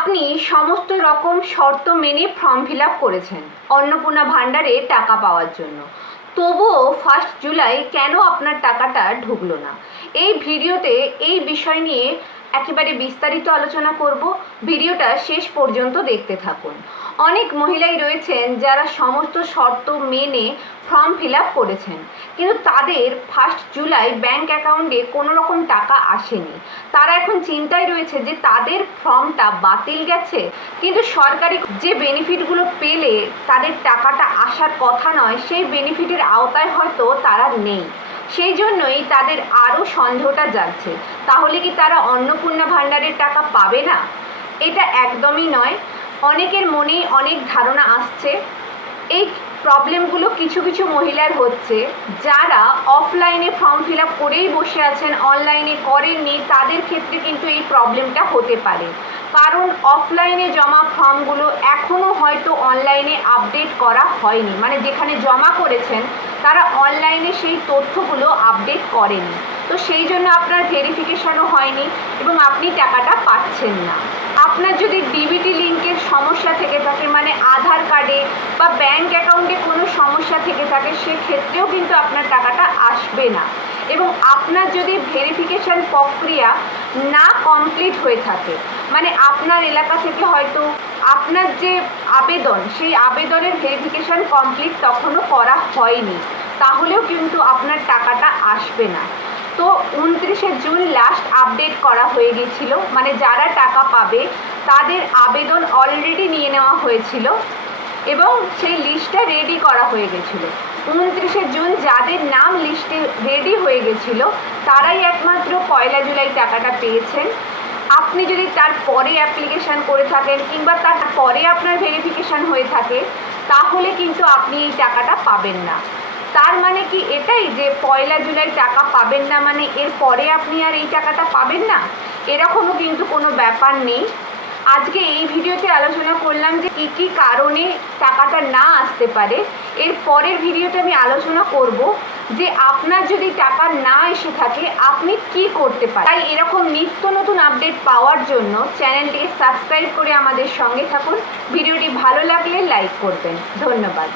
আপনি সমস্ত রকম শর্ত মেনে ফর্ম ফিল আপ করেছেন অন্নপূর্ণা ভাণ্ডারে টাকা পাওয়ার জন্য, তবুও 1 জুলাই কেন আপনার টাকাটা ঢুকলো না? এই ভিডিওতে এই বিষয় নিয়ে একেবারে বিস্তারিত আলোচনা করব। ভিডিওটা শেষ পর্যন্ত দেখতে থাকুন। অনেক মহিলাই রয়েছেন যারা সমস্ত শর্ত মেনে ফর্ম ফিল আপ করেছেন, কিন্তু তাদের 1 জুলাই ব্যাংক অ্যাকাউন্টে কোনো রকম টাকা আসেনি। তারা এখন চিন্তায় রয়েছে যে তাদের ফর্মটা বাতিল গেছে, কিন্তু সরকারি যে বেনিফিটগুলো পেলে তাদের টাকাটা আসার কথা নয়, সেই বেনিফিটের আওতায় হয়তো তারা নেই। সেই জন্যই তাদের আরও সন্দেহটা জাগছে, তাহলে কি তারা অন্নপূর্ণা ভাণ্ডারের টাকা পাবে না? এটা একদমই নয়। অনেকের মনেই অনেক ধারণা আসছে। এই প্রবলেমগুলো কিছু কিছু মহিলার হচ্ছে যারা অফলাইনে ফর্ম ফিল আপ করেই বসে আছেন, অনলাইনে করেননি। তাদের ক্ষেত্রে কিন্তু এই প্রবলেমটা হতে পারে, কারণ অফলাইনে জমা ফর্মগুলো এখনও হয়তো অনলাইনে আপডেট করা হয়নি। মানে যেখানে জমা করেছেন তারা অনলাইনে সেই তথ্যগুলো আপডেট করেনি, তো সেই জন্য আপনার ভেরিফিকেশনও হয়নি এবং আপনি টাকাটা পাচ্ছেন না। আপনার যদি ডিবিটি লিঙ্কের সমস্যা থেকে থাকে, মানে আধার কার্ডে বা ব্যাংক অ্যাকাউন্টে কোনো সমস্যা থেকে থাকে, সেক্ষেত্রেও কিন্তু আপনার টাকাটা আসবে না। এবং আপনার যদি ভেরিফিকেশন প্রক্রিয়া না কমপ্লিট হয়ে থাকে, মানে আপনার এলাকা থেকে হয়তো আপনার যে আবেদন, সেই আবেদনের ভেরিফিকেশন কমপ্লিট তখনও করা হয়নি, তাহলেও কিন্তু আপনার টাকাটা আসবে না। তো 29শে জুন লাস্ট আপডেট করা হয়ে গেছিলো, মানে যারা টাকা পাবে তাদের আবেদন অলরেডি নিয়ে নেওয়া হয়েছিল এবং সেই লিস্টটা রেডি করা হয়ে গেছিলো। 29শে জুন যাদের নাম লিস্টে রেডি হয়ে গেছিলো তারাই একমাত্র 1 জুলাই টাকাটা পেয়েছেন। আপনি যদি তারপরে অ্যাপ্লিকেশান করে থাকেন কিংবা তারপরে আপনার ভেরিফিকেশান হয়ে থাকে, তাহলে কিন্তু আপনি এই টাকাটা পাবেন না। তার মানে কি এটাই যে 1 জুলাই টাকা পাবেন না মানে এর পরে আপনি আর এই টাকাটা পাবেন না? এরকমও কিন্তু কোনো ব্যাপার নেই। আজকে এই ভিডিওতে আলোচনা করলাম যে কী কী কারণে টাকাটা না আসতে পারে। এর পরের ভিডিওতে আমি আলোচনা করব যে আপনার যদি টাকা না এসে থাকে আপনি কি করতে পারেন। তাই এরকম নিত্য নতুন আপডেট পাওয়ার জন্য চ্যানেলটিকে সাবস্ক্রাইব করে আমাদের সঙ্গে থাকুন। ভিডিওটি ভালো লাগলে লাইক করবেন। ধন্যবাদ।